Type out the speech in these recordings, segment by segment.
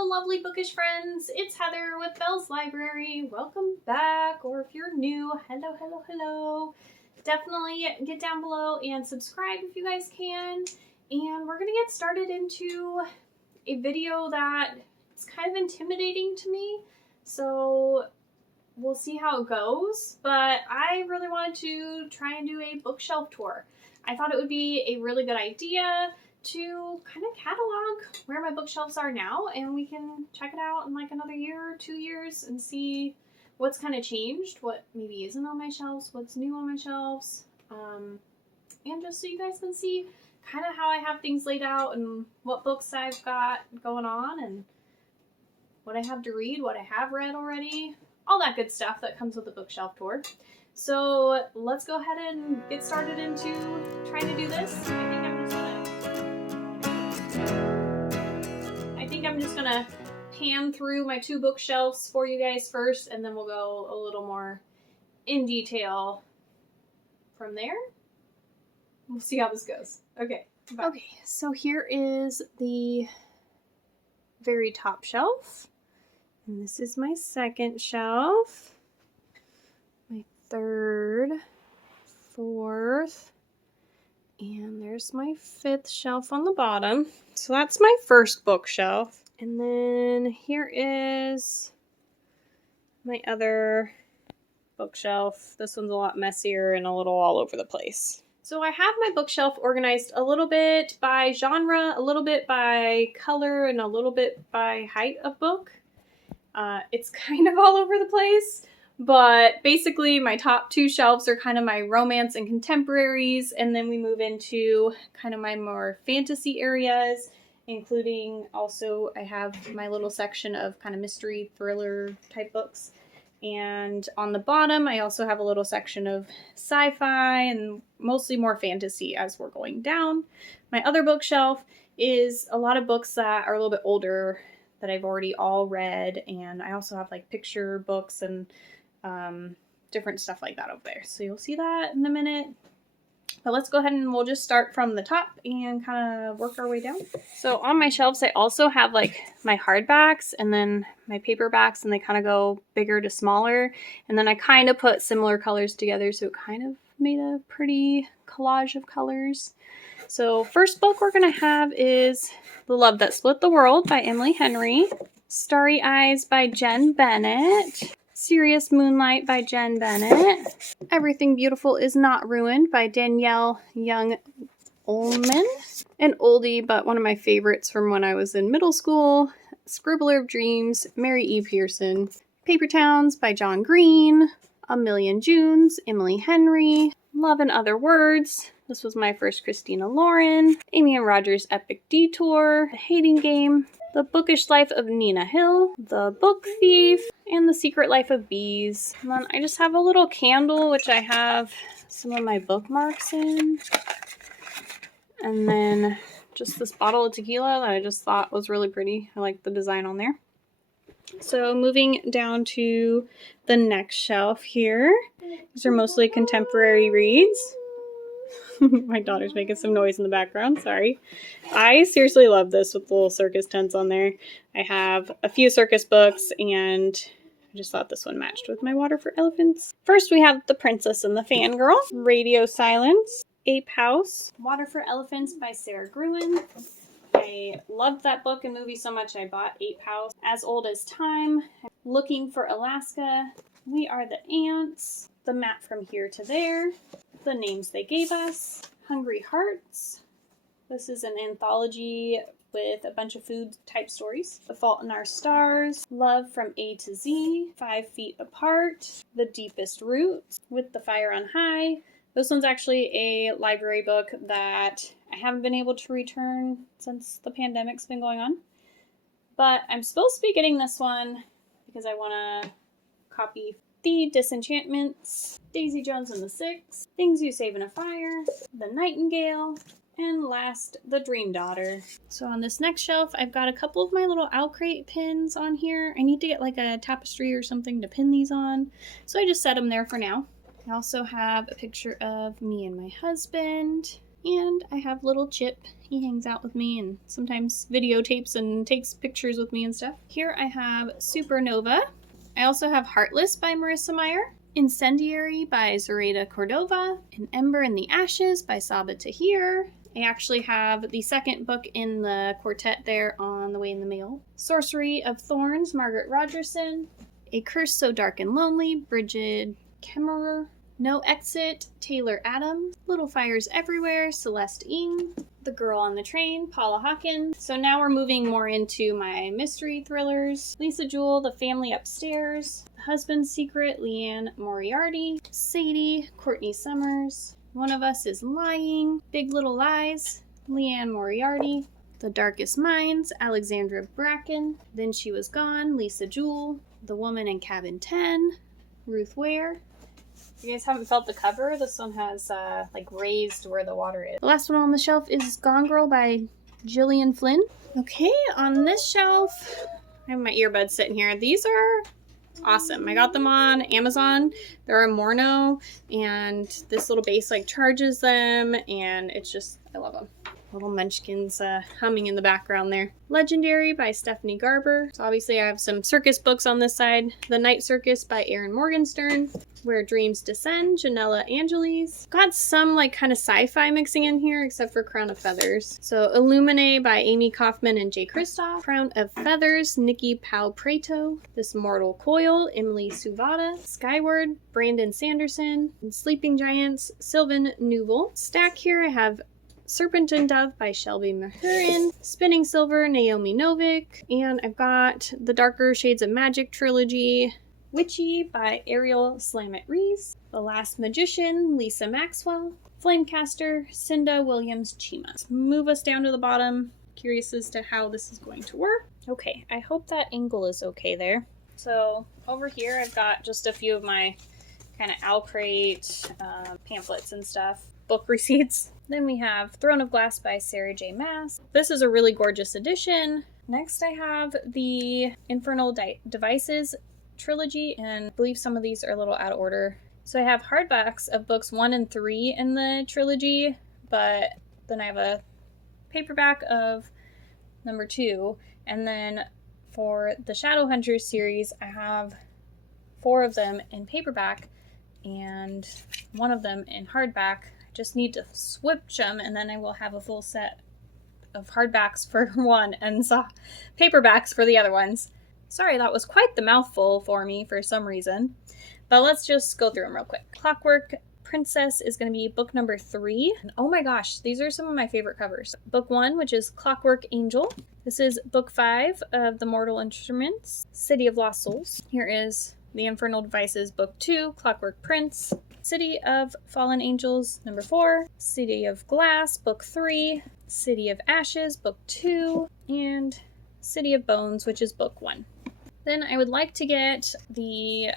Hello, lovely bookish friends. It's Heather with Belle's Library. Welcome back, or if you're new, hello, hello, hello. Definitely get down below and subscribe if you guys can. And we're gonna get started into a video that is kind of intimidating to me. So we'll see how it goes. But I really wanted to try and do a bookshelf tour. I thought it would be a really good idea to kind of catalog where my bookshelves are now, and we can check it out in like another year or 2 years and see what's kind of changed, what maybe isn't on my shelves, what's new on my shelves, and just so you guys can see kind of how I have things laid out and what books I've got going on and what I have to read, what I have read already, all that good stuff that comes with a bookshelf tour. So let's go ahead and get started into trying to do this. I think I'm just gonna pan through my 2 bookshelves for you guys first, and then we'll go a little more in detail from there. We'll see how this goes. Okay. Bye. Okay, so here is the very top shelf, and this is my second shelf, my third, fourth, and there's my 5th shelf on the bottom. So that's my first bookshelf. And then here is my other bookshelf. This one's a lot messier and a little all over the place. So I have my bookshelf organized a little bit by genre, a little bit by color, and a little bit by height of book. It's kind of all over the place. But basically my top 2 shelves are kind of my romance and contemporaries, and then we move into kind of my more fantasy areas, including also I have my little section of kind of mystery thriller type books. And on the bottom I also have a little section of sci-fi and mostly more fantasy as we're going down. My other bookshelf is a lot of books that are a little bit older that I've already all read, and I also have like picture books and different stuff like that over there. So you'll see that in a minute. But let's go ahead and we'll just start from the top and kind of work our way down. So on my shelves, I also have like my hardbacks and then my paperbacks, and they kind of go bigger to smaller. And then I kind of put similar colors together, so it kind of made a pretty collage of colors. So first book we're going to have is The Love That Split the World by Emily Henry, Starry Eyes by Jen Bennett, Serious Moonlight by Jen Bennett, Everything Beautiful Is Not Ruined by Danielle Young Ullman, an oldie but one of my favorites from when I was in middle school, Scribbler of Dreams, Mary E. Pearson, Paper Towns by John Green, A Million Junes, Emily Henry, Love and Other Words. This was my first Christina Lauren, Amy and Roger's Epic Detour, The Hating Game, The Bookish Life of Nina Hill, The Book Thief, and The Secret Life of Bees. And then I just have a little candle, which I have some of my bookmarks in. And then just this bottle of tequila that I just thought was really pretty. I like the design on there. So moving down to the next shelf here. These are mostly contemporary reads. My daughter's making some noise in the background, sorry. I seriously love this with the little circus tents on there. I have a few circus books, and I just thought this one matched with my Water for Elephants. First we have The Princess and the Fangirl, Radio Silence, Ape House, Water for Elephants by Sarah Gruen. I loved that book and movie so much I bought Ape House. As Old as Time, Looking for Alaska, We Are the Ants, The Map from Here to There, The Names They Gave Us, Hungry Hearts. This is an anthology with a bunch of food type stories. The Fault in Our Stars, Love from A to Z, 5 Feet Apart, The Deepest Roots, With the Fire on High. This one's actually a library book that I haven't been able to return since the pandemic's been going on. But I'm supposed to be getting this one because I want to copy The Disenchantments, Daisy Jones and the Six, Things You Save in a Fire, The Nightingale, and last, The Dream Daughter. So on this next shelf, I've got a couple of my little Owlcrate pins on here. I need to get like a tapestry or something to pin these on, so I just set them there for now. I also have a picture of me and my husband, And I have little Chip. He hangs out with me and sometimes videotapes and takes pictures with me and stuff. Here I have Supernova. I also have Heartless by Marissa Meyer, Incendiary by Zoraida Cordova, An Ember in the Ashes by Saba Tahir. I actually have the second book in the quartet there on the way in the mail. Sorcery of Thorns, Margaret Rogerson. A Curse So Dark and Lonely, Bridget Kemmerer. No Exit, Taylor Adams. Little Fires Everywhere, Celeste Ng. The Girl on the Train, Paula Hawkins. So now we're moving more into my mystery thrillers. Lisa Jewell, The Family Upstairs. The Husband's Secret, Leanne Moriarty. Sadie, Courtney Summers. One of Us is Lying. Big Little Lies, Leanne Moriarty. The Darkest Minds, Alexandra Bracken. Then She Was Gone, Lisa Jewell. The Woman in Cabin 10, Ruth Ware. If you guys haven't felt the cover, this one has like raised where the water is. The last one on the shelf is Gone Girl by Gillian Flynn. Okay, on this shelf, I have my earbuds sitting here. These are awesome. I got them on Amazon. They're a Morno, and this little base like charges them, and it's just, I love them. Little munchkins humming in the background there. Legendary by Stephanie Garber. So obviously I have some circus books on this side. The Night Circus by Erin Morgenstern. Where Dreams Descend, Janella Angeles. Got some like kind of sci-fi mixing in here, except for Crown of Feathers. So Illuminae by Amy Kaufman and Jay Kristoff. Crown of Feathers, Nikki Pau Preto. This Mortal Coil, Emily Suvada. Skyward, Brandon Sanderson. And Sleeping Giants, Sylvan Newell. Stack here I have Serpent and Dove by Shelby Mahurin, Spinning Silver, Naomi Novik, and I've got the Darker Shades of Magic trilogy, Witchy by Ariel Slamet Rees, The Last Magician, Lisa Maxwell, Flamecaster, Cinda Williams Chima. Let's move us down to the bottom. Curious as to how this is going to work. Okay, I hope that angle is okay there. So over here I've got just a few of my kind of Owlcrate pamphlets and stuff, book receipts. Then we have Throne of Glass by Sarah J. Maas. This is a really gorgeous edition. Next I have the Infernal Devices trilogy, and I believe some of these are a little out of order. So I have hardbacks of books 1 and 3 in the trilogy, but then I have a paperback of number 2, and then for the Shadowhunters series I have 4 of them in paperback and 1 of them in hardback. Just need to switch them, and then I will have a full set of hardbacks for one and paperbacks for the other ones. Sorry, that was quite the mouthful for me for some reason. But let's just go through them real quick. Clockwork Princess is going to be book number 3. And oh my gosh, these are some of my favorite covers. Book 1, which is Clockwork Angel. This is book 5 of The Mortal Instruments, City of Lost Souls. Here is The Infernal Devices, book 2, Clockwork Prince. City of Fallen Angels, number 4. City of Glass, book 3. City of Ashes, book 2. And City of Bones, which is book 1. Then I would like to get the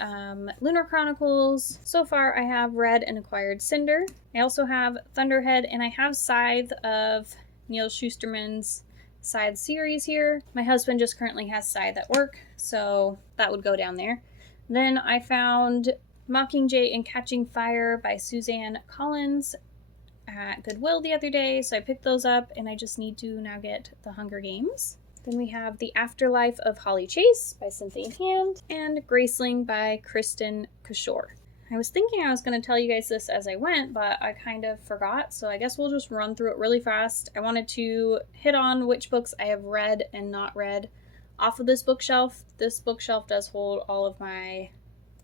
Lunar Chronicles. So far I have read and acquired Cinder. I also have Thunderhead, and I have Scythe of Neil Shusterman's Scythe series here. My husband just currently has Scythe at work, so that would go down there. Then I found Mockingjay and Catching Fire by Suzanne Collins at Goodwill the other day, so I picked those up, and I just need to now get The Hunger Games. Then we have The Afterlife of Holly Chase by Cynthia Hand, and Graceling by Kristen Kishore. I was thinking I was going to tell you guys this as I went, but I kind of forgot, so I guess we'll just run through it really fast. I wanted to hit on which books I have read and not read off of this bookshelf. This bookshelf does hold all of my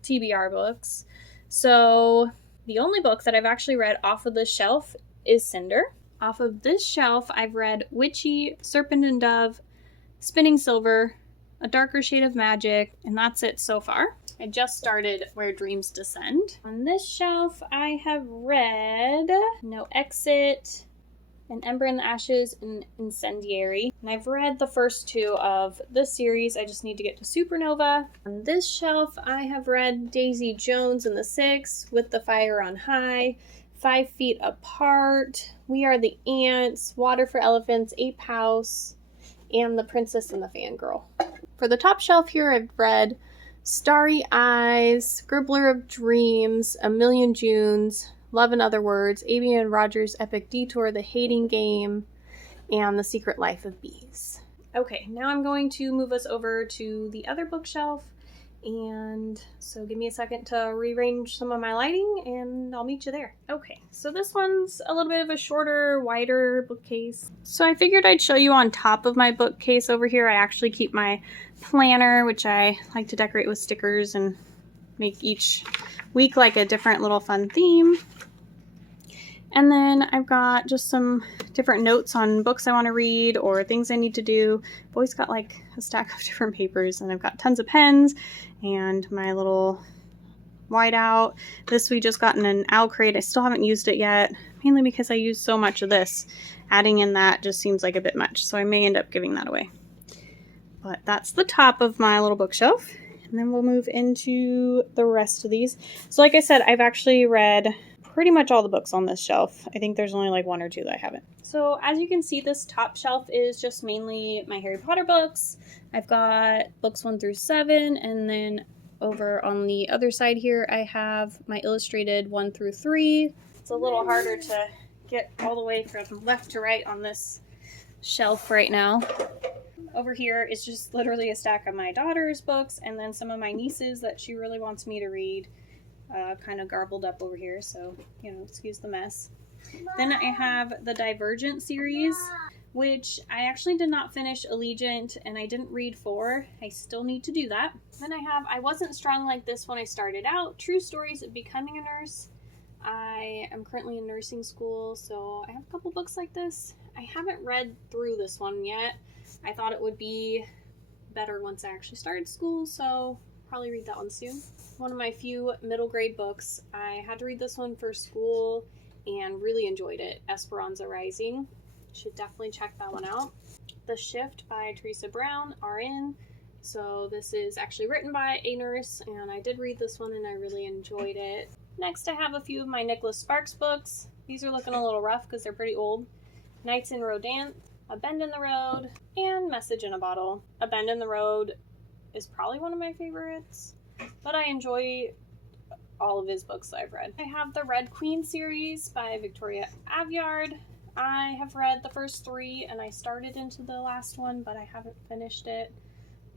TBR books. So the only book that I've actually read off of this shelf is Cinder. Off of this shelf, I've read Witchy, Serpent and Dove, Spinning Silver, A Darker Shade of Magic, and that's it so far. I just started Where Dreams Descend. On this shelf, I have read No Exit, An Ember in the Ashes, and Incendiary. And I've read the first 2 of this series. I just need to get to Supernova. On this shelf, I have read Daisy Jones and the Six, With the Fire on High, 5 Feet Apart, We Are the Ants, Water for Elephants, Ape House, and The Princess and the Fangirl. For the top shelf here, I've read Starry Eyes, Scribbler of Dreams, A Million Junes, Love in Other Words, A.B. and Rogers' Epic Detour, The Hating Game, and The Secret Life of Bees. Okay, now I'm going to move us over to the other bookshelf, and so give me a second to rearrange some of my lighting and I'll meet you there. Okay, so this one's a little bit of a shorter, wider bookcase. So I figured I'd show you on top of my bookcase over here. I actually keep my planner, which I like to decorate with stickers and make each week like a different little fun theme. And then I've got just some different notes on books I want to read or things I need to do. I've always got like a stack of different papers, and I've got tons of pens and my little whiteout. This we just got in an Owlcrate. I still haven't used it yet, mainly because I use so much of this. Adding in that just seems like a bit much, so I may end up giving that away. But that's the top of my little bookshelf. And then we'll move into the rest of these. So like I said, I've actually read pretty much all the books on this shelf. I think there's only like one or two that I haven't. So as you can see, this top shelf is just mainly my Harry Potter books. I've got books 1 through 7, and then over on the other side here, I have my illustrated 1 through 3. It's a little harder to get all the way from left to right on this shelf right now. Over here is just literally a stack of my daughter's books, and then some of my nieces that she really wants me to read. Kind of garbled up over here, so, you know, excuse the mess. Then I have the Divergent series, which I actually did not finish Allegiant, and I didn't read 4. I still need to do that. Then I have I Wasn't Strong Like This When I Started Out, True Stories of Becoming a Nurse. I am currently in nursing school, so I have a couple books like this. I haven't read through this one yet. I thought it would be better once I actually started school, so probably read that one soon. One of my few middle grade books. I had to read this one for school and really enjoyed it. Esperanza Rising. Should definitely check that one out. The Shift by Teresa Brown, RN. So this is actually written by a nurse, and I did read this one and I really enjoyed it. Next I have a few of my Nicholas Sparks books. These are looking a little rough because they're pretty old. Nights in Rodanthe, A Bend in the Road, and Message in a Bottle. A Bend in the Road is probably one of my favorites, but I enjoy all of his books that I've read. I have the Red Queen series by Victoria Aveyard. I have read the first 3 and I started into the last one, but I haven't finished it,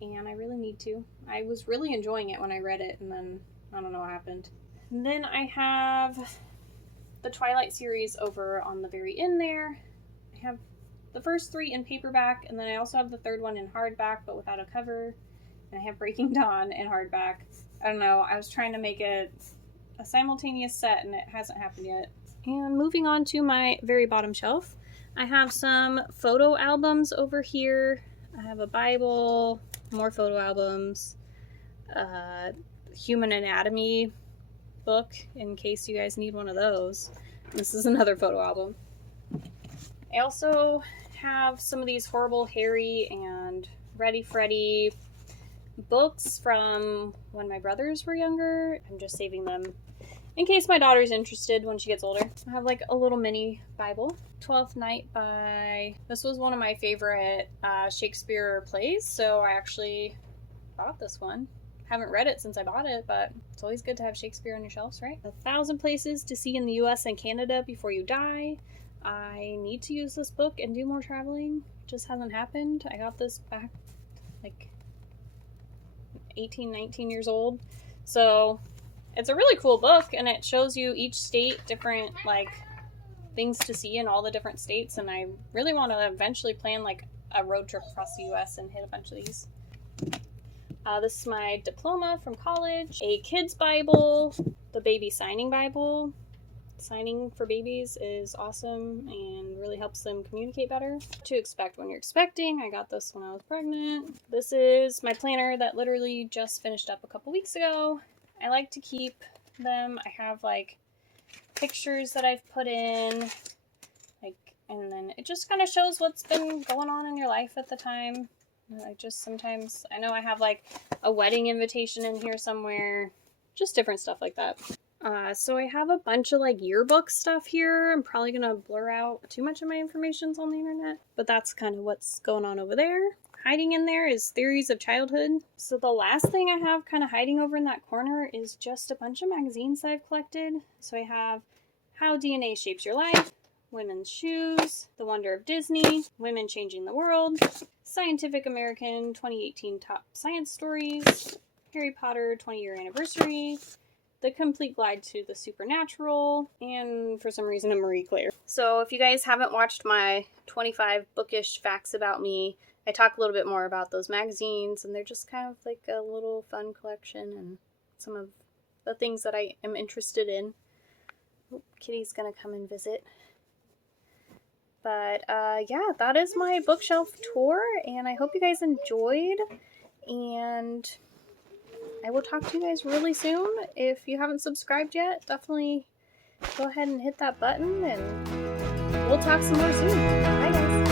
and I really need to. I was really enjoying it when I read it, and then I don't know what happened. And then I have the Twilight series over on the very end there. I have the first 3 in paperback, and then I also have the 3rd one in hardback but without a cover. And I have Breaking Dawn in hardback. I don't know, I was trying to make it a simultaneous set and it hasn't happened yet. And moving on to my very bottom shelf, I have some photo albums over here. I have a Bible, more photo albums, Human Anatomy book in case you guys need one of those. This is another photo album. I also have some of these Horrible Harry and Ready Freddy books from when my brothers were younger. I'm just saving them in case my daughter's interested when she gets older. I have like a little mini Bible. 12th Night by... This was one of my favorite Shakespeare plays, so I actually bought this one. Haven't read it since I bought it, but it's always good to have Shakespeare on your shelves, right? 1,000 Places to See in the US and Canada Before You Die. I need to use this book and do more traveling. It just hasn't happened. I got this back like 18, 19 years old. So it's a really cool book, and it shows you each state different like things to see in all the different states, and I really want to eventually plan like a road trip across the US and hit a bunch of these. This is my diploma from college, a kid's Bible, the baby signing Bible. Signing for babies is awesome and really helps them communicate better. What to expect when you're expecting. I got this when I was pregnant. This is my planner that literally just finished up a couple weeks ago. I like to keep them. I have like pictures that I've put in, like, and then it just kind of shows what's been going on in your life at the time. I just sometimes, I know I have like a wedding invitation in here somewhere, just different stuff like that. So I have a bunch of like yearbook stuff here. I'm probably gonna blur out too much of my information on the internet, but that's kind of what's going on over there. Hiding in there is Theories of Childhood. So the last thing I have kind of hiding over in that corner is just a bunch of magazines that I've collected. So I have How DNA Shapes Your Life, Women's Shoes, The Wonder of Disney, Women Changing the World, Scientific American 2018 Top Science Stories, Harry Potter 20-year anniversary, The Complete Guide to the Supernatural, and for some reason a Marie Claire. So if you guys haven't watched my 25 bookish facts about me, I talk a little bit more about those magazines, and they're just kind of like a little fun collection and some of the things that I am interested in. Oh, Kitty's gonna come and visit. But yeah, that is my bookshelf tour, and I hope you guys enjoyed, and I will talk to you guys really soon. If you haven't subscribed yet, definitely go ahead and hit that button, and we'll talk some more soon. Bye, guys.